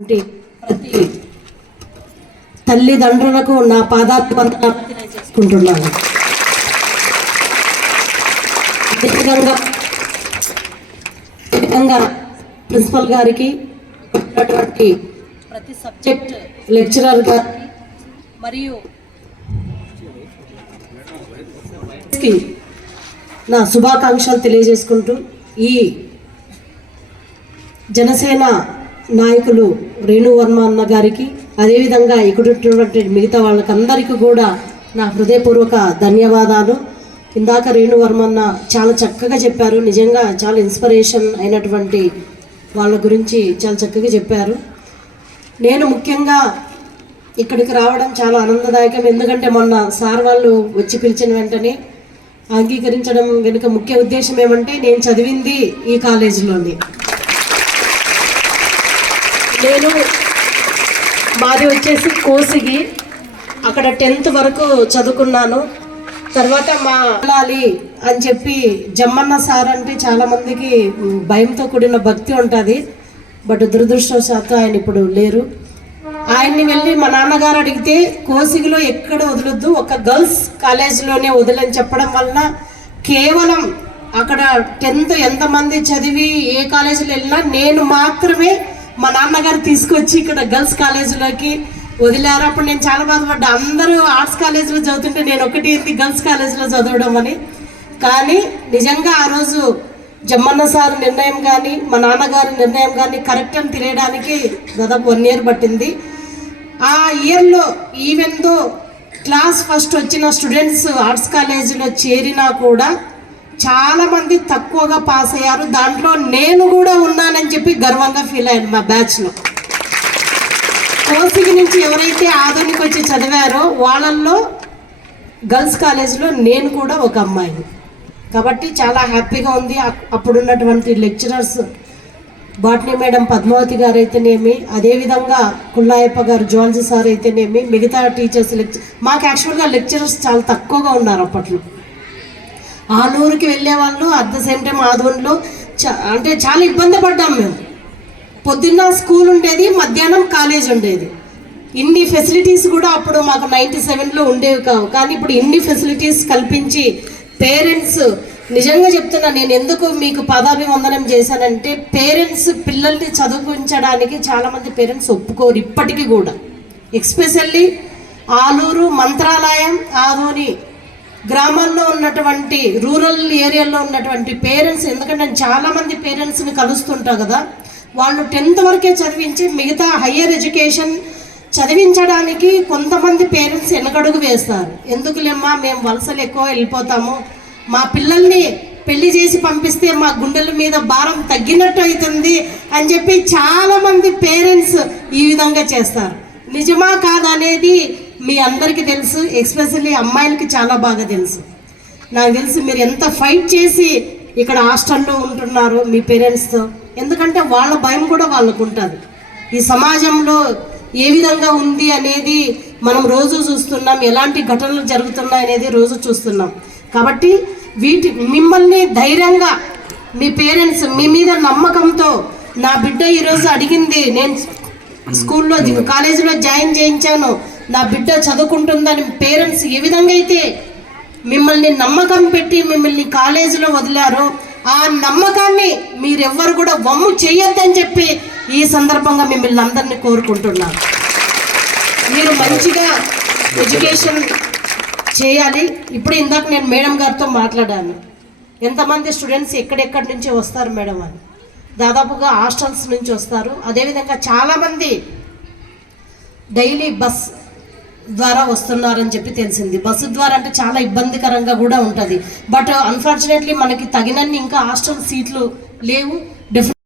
ప్రతి తల్లిదండ్రులకు నా పాదాత్మర్పణ చేసుకుంటున్నాను అదేవిధంగా ప్రిన్సిపల్ గారికి ఉన్నటువంటి ప్రతి సబ్జెక్ట్ లెక్చరర్ గారికి మరియు నా శుభాకాంక్షలు తెలియజేసుకుంటూ ఈ జనసేన నాయకులు రేణు వర్మ అన్న గారికి అదేవిధంగా ఇక్కడ ఉన్నటువంటి మిగతా వాళ్ళకందరికీ కూడా నా హృదయపూర్వక ధన్యవాదాలు. ఇందాక రేణు వర్మ అన్న చాలా చక్కగా చెప్పారు. నిజంగా చాలా ఇన్స్పిరేషన్ అయినటువంటి వాళ్ళ గురించి చాలా చక్కగా చెప్పారు. నేను ముఖ్యంగా ఇక్కడికి రావడం చాలా ఆనందదాయకం. ఎందుకంటే మొన్న సార్ వాళ్ళు వచ్చి పిలిచిన వెంటనే అంగీకరించడం వెనుక ముఖ్య ఉద్దేశం ఏమంటే నేను చదివింది ఈ కాలేజీలోని. నేను మాది వచ్చేసి కోసిగి. అక్కడ టెన్త్ వరకు చదువుకున్నాను. తర్వాత మా వెళ్ళాలి అని చెప్పి జమ్మన్న సార్ అంటే చాలామందికి భయంతో కూడిన భక్తి ఉంటుంది. బట్ దురదృష్టవశాత్తు ఆయన ఇప్పుడు లేరు. ఆయన్ని వెళ్ళి మా నాన్నగారు అడిగితే కోసిగిలో ఎక్కడ వదలొద్దు ఒక గర్ల్స్ కాలేజీలోనే వదిలని చెప్పడం వలన కేవలం అక్కడ టెన్త్ ఎంతమంది చదివి ఏ కాలేజీలో వెళ్ళినా నేను మాత్రమే మా నాన్నగారు తీసుకొచ్చి ఇక్కడ గర్ల్స్ కాలేజీలోకి వదిలారు. అప్పుడు నేను చాలా బాధపడ్డా. అందరూ ఆర్ట్స్ కాలేజీలో చదువుతుంటే నేను ఒకటి ఏంటి గర్ల్స్ కాలేజీలో చదవడం అని. కానీ నిజంగా ఆ రోజు జమ్మన్న సార్ నిర్ణయం కానీ మా నాన్నగారి నిర్ణయం కానీ కరెక్ట్ అని తెలియడానికి దాదాపు వన్ ఇయర్ పట్టింది. ఆ ఇయర్లో ఈవెన్దో క్లాస్ ఫస్ట్ వచ్చిన స్టూడెంట్స్ ఆర్ట్స్ కాలేజీలో చేరినా కూడా చాలామంది తక్కువగా పాస్ అయ్యారు. దాంట్లో నేను కూడా చెప్పి గర్వంగా ఫీల్ అయ్యాను మా బ్యాచ్లో కోసిగి నుంచి ఎవరైతే ఆధునిక వచ్చి చదివారో వాళ్ళల్లో గర్ల్స్ కాలేజ్లో నేను కూడా ఒక అమ్మాయిని. కాబట్టి చాలా హ్యాపీగా ఉంది. అప్- అప్పుడున్నటువంటి లెక్చరర్స్ బాట్నీ మేడం పద్మావతి గారు అయితేనేమి అదేవిధంగా కుల్లాయప్ప గారు జువాలజీ సార్ అయితేనేమి మిగతా టీచర్స్ లెక్చర్ మాకు యాక్చువల్గా లెక్చరర్స్ చాలా తక్కువగా ఉన్నారు అప్పట్లో. ఆలూరుకి వెళ్ళే వాళ్ళు అట్ ద సేమ్ టైం ఆదోన్లో అంటే చాలా ఇబ్బంది పడ్డాం మేము. పొద్దున్న స్కూల్ ఉండేది మధ్యాహ్నం కాలేజ్ ఉండేది. ఇన్ని ఫెసిలిటీస్ కూడా అప్పుడు మాకు నైంటీ సెవెన్లో ఉండేవి కావు. కానీ ఇప్పుడు ఇన్ని ఫెసిలిటీస్ కల్పించి పేరెంట్స్ నిజంగా చెప్తున్నా నేను ఎందుకు మీకు పదాభివందనం చేశానంటే పేరెంట్స్ పిల్లల్ని చదువుకుంచడానికి చాలామంది పేరెంట్స్ ఒప్పుకోరు ఇప్పటికీ కూడా. ఎక్స్పెషల్లీ ఆలూరు మంత్రాలయం ఆదోని గ్రామాల్లో ఉన్నటువంటి రూరల్ ఏరియాలో ఉన్నటువంటి పేరెంట్స్ ఎందుకంటే నేను చాలామంది పేరెంట్స్ని కలుస్తుంటా కదా వాళ్ళు టెన్త్ వరకే చదివించి మిగతా హయ్యర్ ఎడ్యుకేషన్ చదివించడానికి కొంతమంది పేరెంట్స్ వెనకడుగు వేస్తారు. ఎందుకులేమ్మా మేము వలసలు ఎక్కువ వెళ్ళిపోతాము. మా పిల్లల్ని పెళ్ళి చేసి పంపిస్తే మా గుండెల మీద భారం తగ్గినట్టు అవుతుంది అని చెప్పి చాలామంది పేరెంట్స్ ఈ విధంగా చేస్తారు. నిజమా కాదనేది మీ అందరికీ తెలుసు ఎస్పెషల్లీ అమ్మాయిలకి చాలా బాగా తెలుసు. నాకు తెలిసి మీరు ఎంత ఫైట్ చేసి ఇక్కడ హాస్టల్లో ఉంటున్నారు మీ పేరెంట్స్తో. ఎందుకంటే వాళ్ళ భయం కూడా వాళ్ళకు ఉంటుంది. ఈ సమాజంలో ఏ విధంగా ఉంది అనేది మనం రోజు చూస్తున్నాం ఎలాంటి ఘటనలు జరుగుతున్నాయి అనేది రోజు చూస్తున్నాం. కాబట్టి వీటి మిమ్మల్ని ధైర్యంగా మీ పేరెంట్స్ మీ మీద నమ్మకంతో నా బిడ్డ ఈరోజు అడిగింది నేను స్కూల్లో కాలేజీలో జాయిన్ చేయించాను నా బిడ్డ చదువుకుంటుందని పేరెంట్స్ ఏ విధంగా అయితే మిమ్మల్ని నమ్మకం పెట్టి మిమ్మల్ని కాలేజీలో వదిలారో ఆ నమ్మకాన్ని మీరెవ్వరు కూడా వమ్ము చేయొద్దని చెప్పి ఈ సందర్భంగా మిమ్మల్ని అందరినీ కోరుకుంటున్నాను మీరు మంచిగా ఎడ్యుకేషన్ చేయాలి. ఇప్పుడు ఇందాక నేను మేడం గారితో మాట్లాడాను. ఎంతమంది స్టూడెంట్స్ ఎక్కడెక్కడి నుంచి వస్తారు మేడం అని. దాదాపుగా హాస్టల్స్ నుంచి వస్తారు. అదేవిధంగా చాలామంది డైలీ బస్ ద్వారా వస్తున్నారని చెప్పి తెలిసింది. బస్సు ద్వారా అంటే చాలా ఇబ్బందికరంగా కూడా ఉంటుంది. బట్ అన్ఫార్చునేట్లీ మనకి తగినన్ని ఇంకా హాస్టల్ సీట్లు లేవు. డెఫినెట్